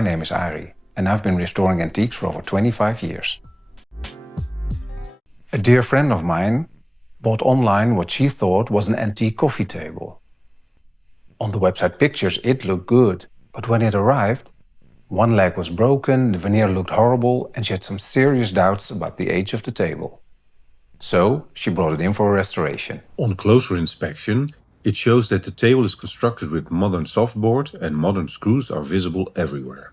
My name is Arie, and I've been restoring antiques for over 25 years. A dear friend of mine bought online what she thought was an antique coffee table. On the website pictures it looked good, but when it arrived, one leg was broken, the veneer looked horrible, and she had some serious doubts about the age of the table. So she brought it in for a restoration. On closer inspection, it shows that the table is constructed with modern softboard and modern screws are visible everywhere.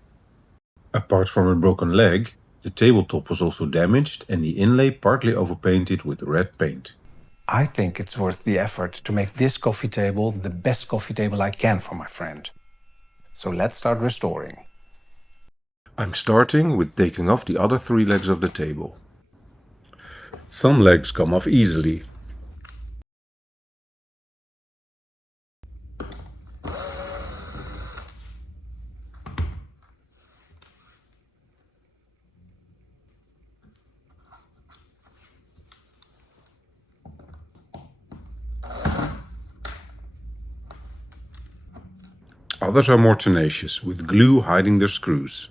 Apart from a broken leg, the tabletop was also damaged and the inlay partly overpainted with red paint. I think it's worth the effort to make this coffee table the best coffee table I can for my friend. So let's start restoring. I'm starting with taking off the other 3 legs of the table. Some legs come off easily. Others are more tenacious, with glue hiding their screws.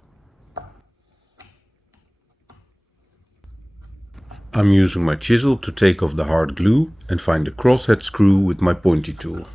I'm using my chisel to take off the hard glue and find the crosshead screw with my pointy tool.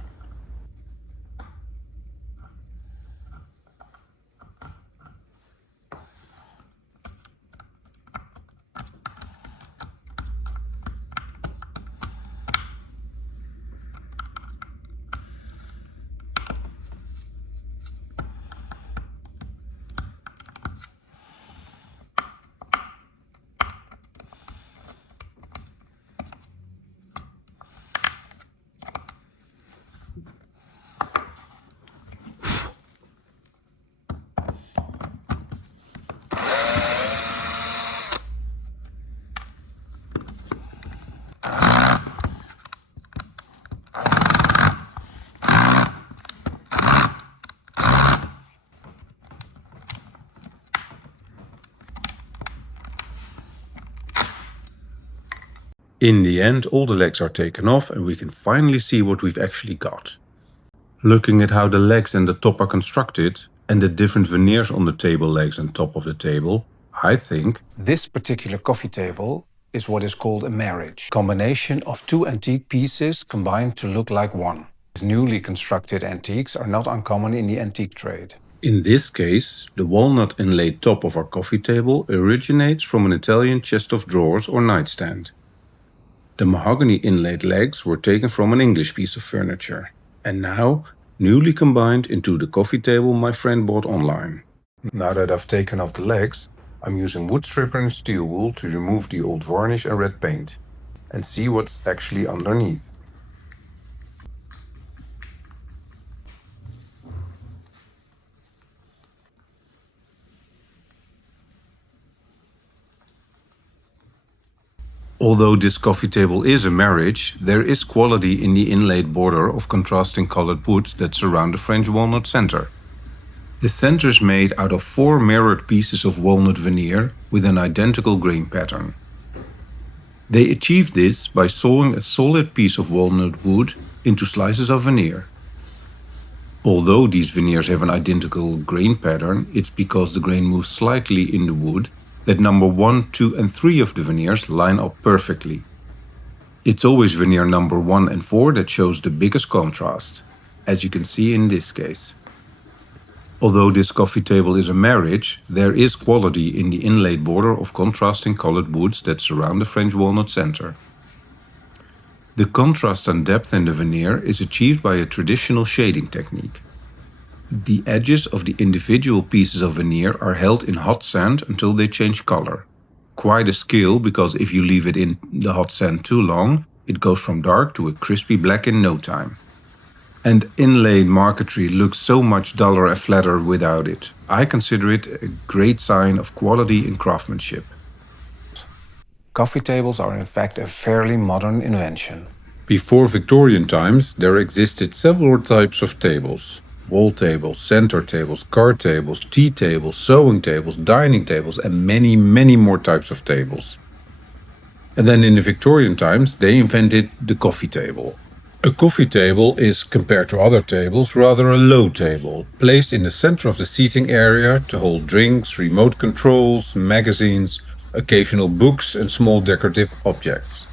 In the end, all the legs are taken off and we can finally see what we've actually got. Looking at how the legs and the top are constructed and the different veneers on the table legs and top of the table, I think this particular coffee table is what is called a marriage. Combination of 2 antique pieces combined to look like one. These newly constructed antiques are not uncommon in the antique trade. in this case, the walnut inlaid top of our coffee table originates from an Italian chest of drawers or nightstand. The mahogany inlaid legs were taken from an English piece of furniture, and now newly combined into the coffee table my friend bought online. Now that I've taken off the legs, I'm using wood stripper and steel wool to remove the old varnish and red paint, and see what's actually underneath. Although this coffee table is a marriage, there is quality in the inlaid border of contrasting colored woods that surround the French walnut center. The center is made out of 4 mirrored pieces of walnut veneer with an identical grain pattern. They achieved this by sawing a solid piece of walnut wood into slices of veneer. Although these veneers have an identical grain pattern, it's because the grain moves slightly in the wood that number 1, 2 and 3 of the veneers line up perfectly. It's always veneer number 1 and 4 that shows the biggest contrast, as you can see in this case. Although this coffee table is a marriage, there is quality in the inlaid border of contrasting colored woods that surround the French walnut center. The contrast and depth in the veneer is achieved by a traditional shading technique. The edges of the individual pieces of veneer are held in hot sand until they change color. Quite a skill, because if you leave it in the hot sand too long, it goes from dark to a crispy black in no time. And inlaid marquetry looks so much duller and flatter without it. I consider it a great sign of quality in craftsmanship. Coffee tables are in fact a fairly modern invention. Before Victorian times, there existed several types of tables. Wall tables, center tables, card tables, tea tables, sewing tables, dining tables, and many, many more types of tables. And then in the Victorian times, they invented the coffee table. A coffee table is, compared to other tables, rather a low table, placed in the center of the seating area to hold drinks, remote controls, magazines, occasional books, and small decorative objects.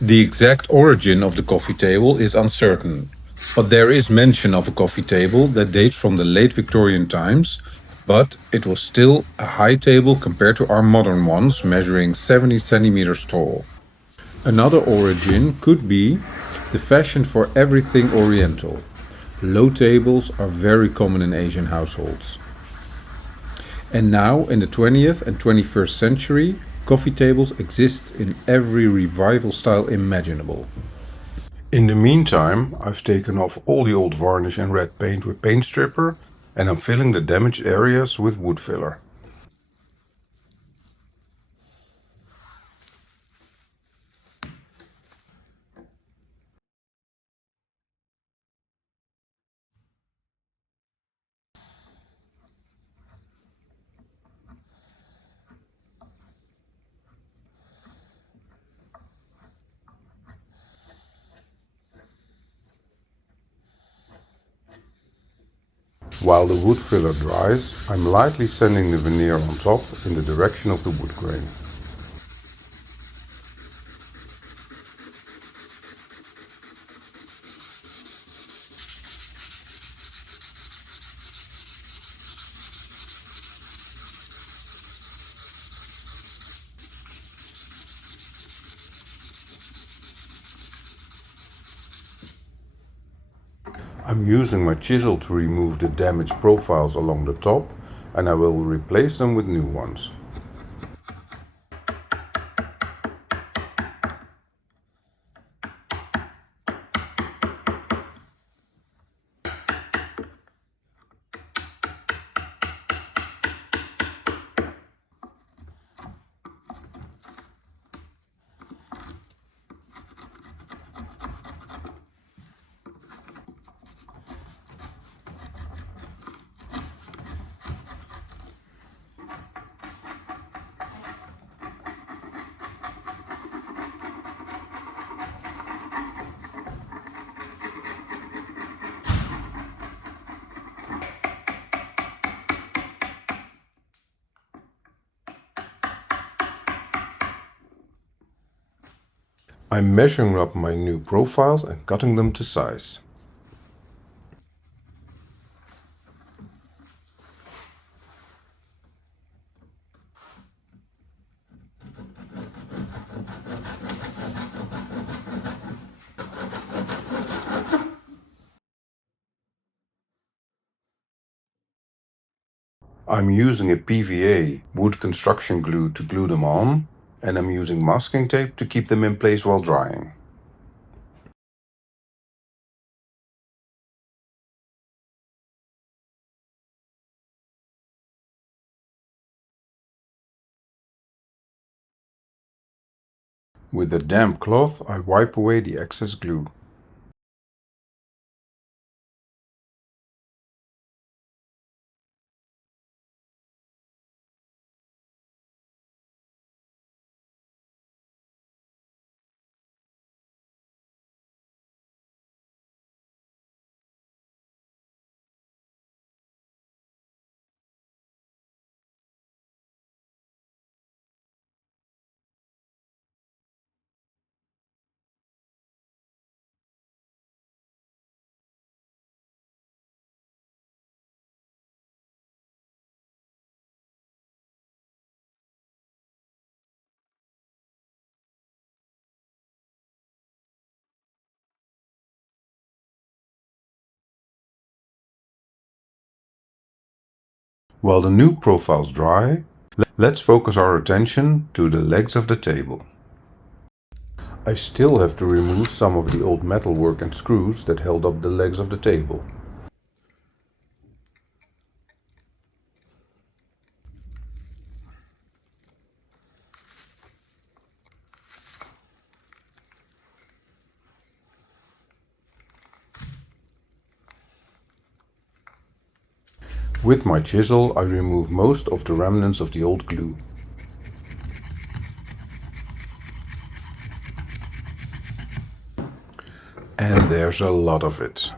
The exact origin of the coffee table is uncertain, but there is mention of a coffee table that dates from the late Victorian times, but it was still a high table compared to our modern ones, measuring 70 centimeters tall. Another origin could be the fashion for everything Oriental. Low tables are very common in Asian households. And now, in the 20th and 21st century, coffee tables exist in every revival style imaginable. In the meantime, I've taken off all the old varnish and red paint with paint stripper, and I'm filling the damaged areas with wood filler. While the wood filler dries, I'm lightly sanding the veneer on top in the direction of the wood grain. I'm using my chisel to remove the damaged profiles along the top, and I will replace them with new ones. I'm measuring up my new profiles and cutting them to size. I'm using a PVA wood construction glue to glue them on, and I'm using masking tape to keep them in place while drying. With a damp cloth, I wipe away the excess glue. While the new profiles dry, let's focus our attention to the legs of the table. I still have to remove some of the old metalwork and screws that held up the legs of the table. With my chisel, I remove most of the remnants of the old glue. And there's a lot of it.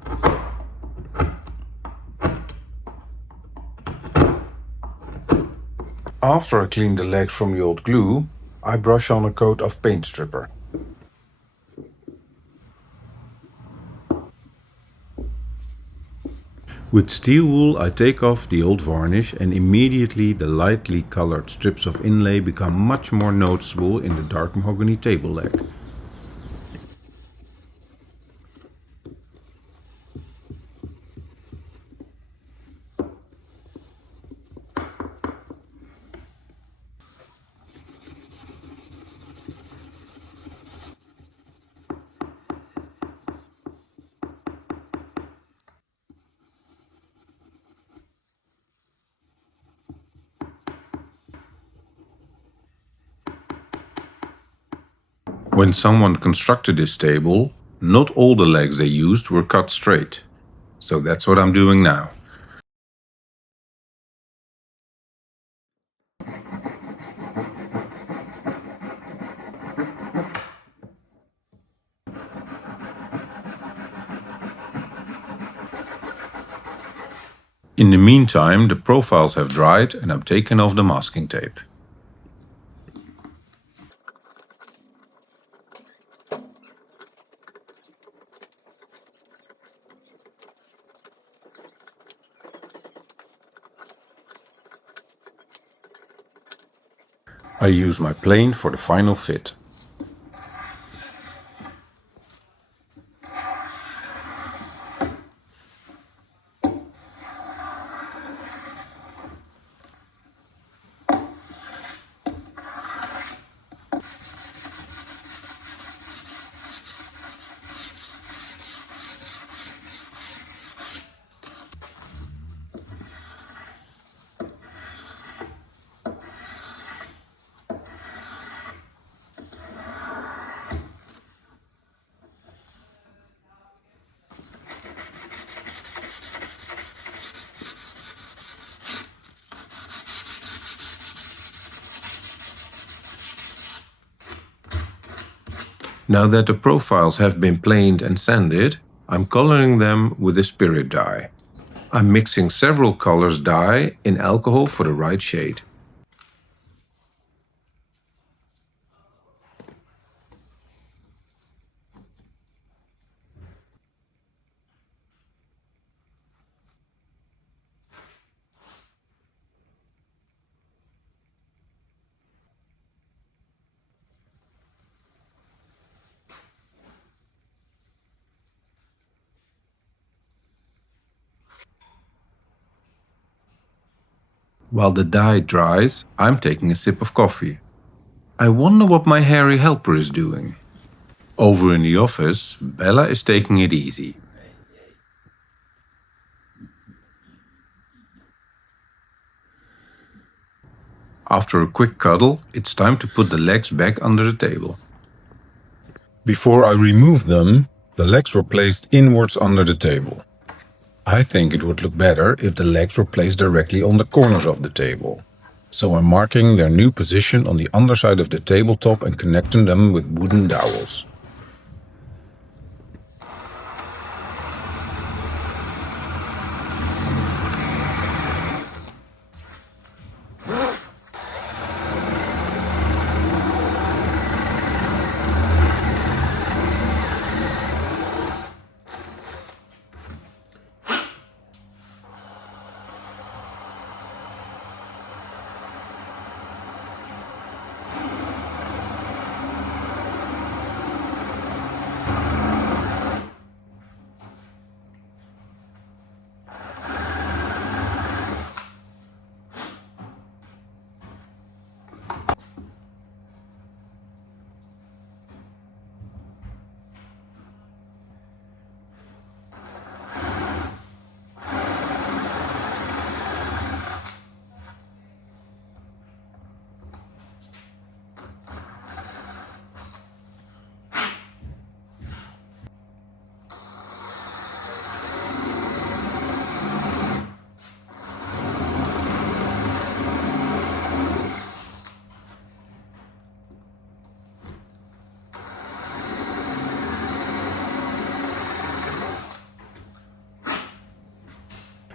After I clean the legs from the old glue, I brush on a coat of paint stripper. With steel wool I take off the old varnish and immediately the lightly colored strips of inlay become much more noticeable in the dark mahogany table leg. When someone constructed this table, not all the legs they used were cut straight. So that's what I'm doing now. In the meantime, the profiles have dried and I've taken off the masking tape. I use my plane for the final fit. Now that the profiles have been planed and sanded, I'm coloring them with a spirit dye. I'm mixing several colors dye in alcohol for the right shade. While the dye dries, I'm taking a sip of coffee. I wonder what my hairy helper is doing. Over in the office, Bella is taking it easy. After a quick cuddle, it's time to put the legs back under the table. Before I remove them, the legs were placed inwards under the table. I think it would look better if the legs were placed directly on the corners of the table. So I'm marking their new position on the underside of the tabletop and connecting them with wooden dowels.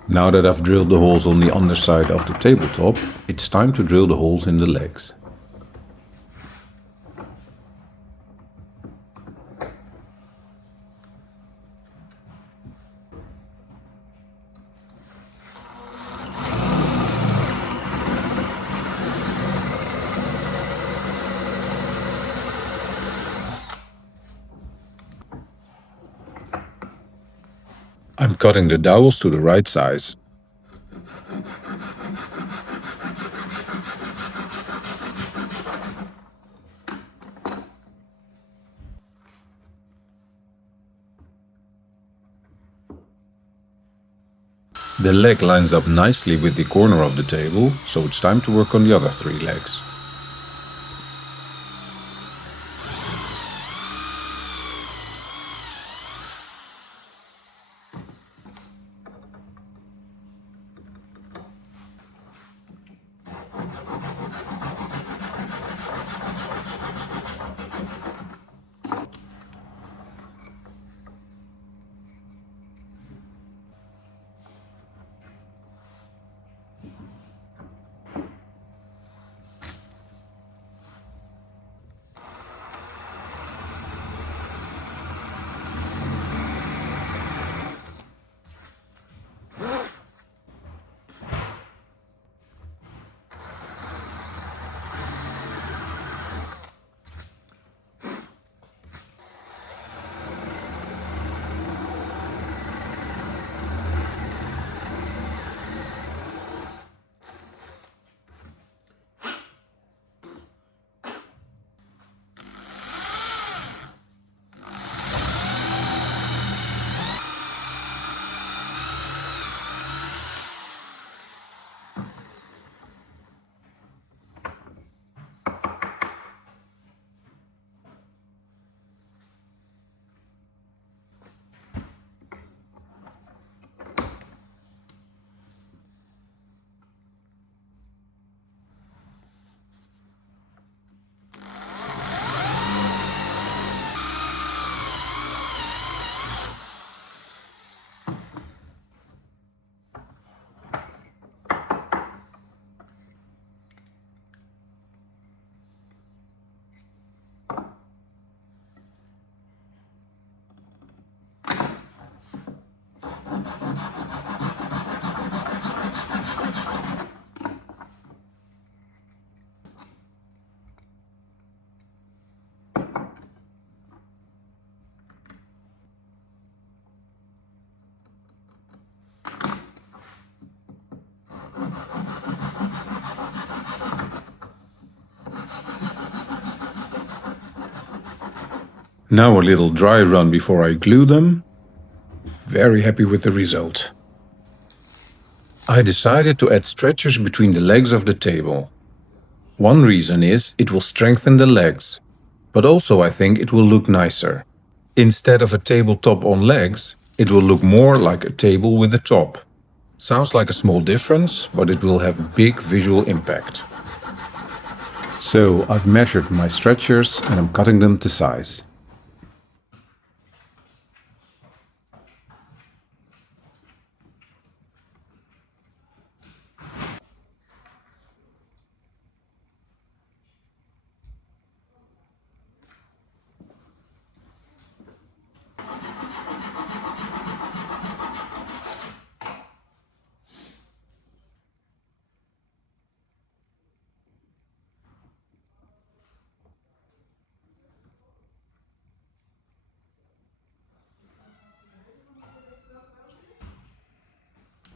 Now that I've drilled the holes on the underside of the tabletop, it's time to drill the holes in the legs. I'm cutting the dowels to the right size. The leg lines up nicely with the corner of the table, so it's time to work on the other 3 legs. Now a little dry run before I glue them. Very happy with the result. I decided to add stretchers between the legs of the table. One reason is it will strengthen the legs, but also I think it will look nicer. Instead of a tabletop on legs, it will look more like a table with a top. Sounds like a small difference, but it will have big visual impact. So I've measured my stretchers and I'm cutting them to size.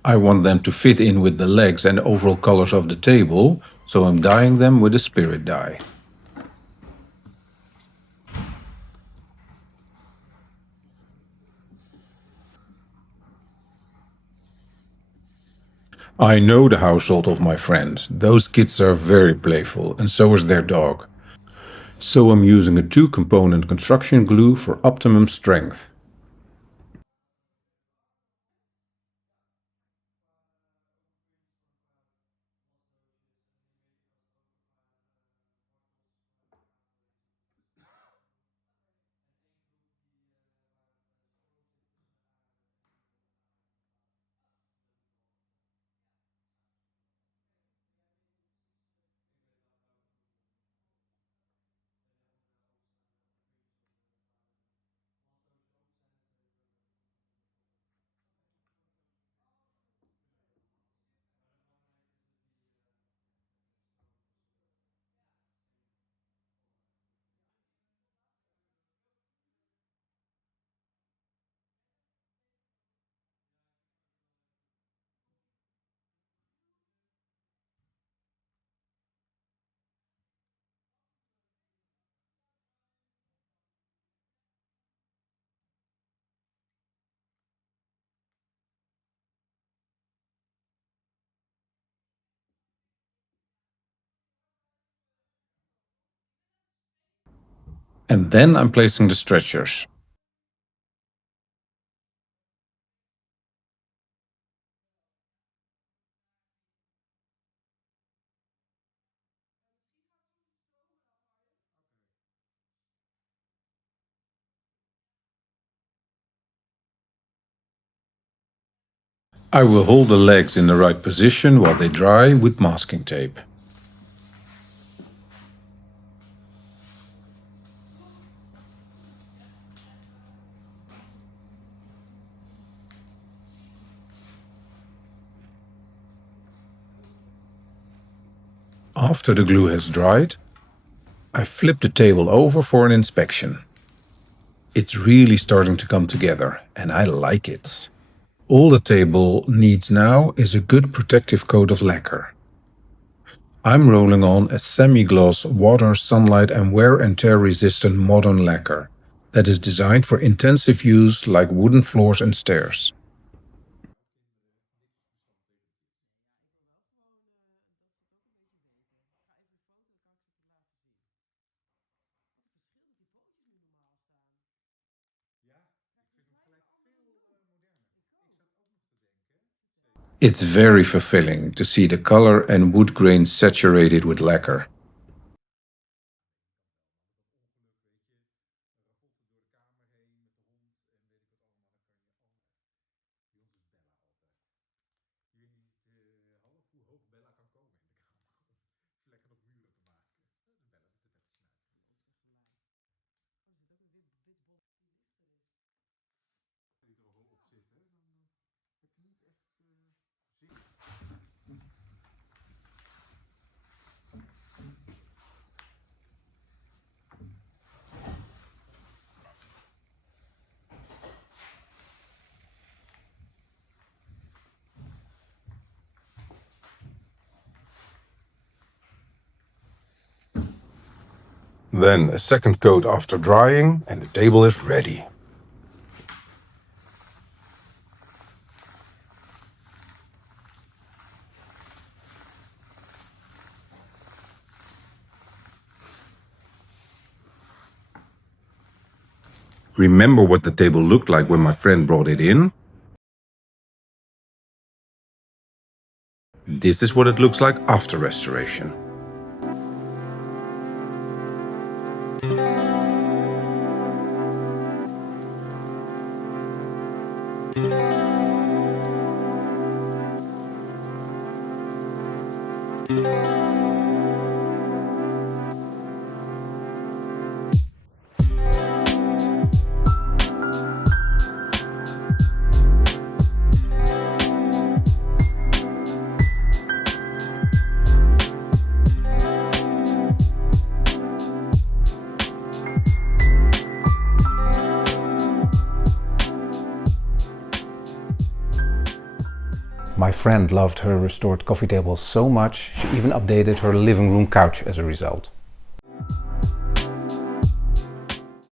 I want them to fit in with the legs and overall colors of the table, so I'm dyeing them with a spirit dye. I know the household of my friend. Those kids are very playful, and so is their dog. So I'm using a 2-component construction glue for optimum strength. And then I'm placing the stretchers. I will hold the legs in the right position while they dry with masking tape. After the glue has dried, I flip the table over for an inspection. It's really starting to come together, and I like it. All the table needs now is a good protective coat of lacquer. I'm rolling on a semi-gloss, water, sunlight and wear and tear resistant modern lacquer that is designed for intensive use like wooden floors and stairs. It's very fulfilling to see the color and wood grain saturated with lacquer. Then a second coat after drying and the table is ready. Remember what the table looked like when my friend brought it in? This is what it looks like after restoration. My friend loved her restored coffee table so much, she even updated her living room couch as a result.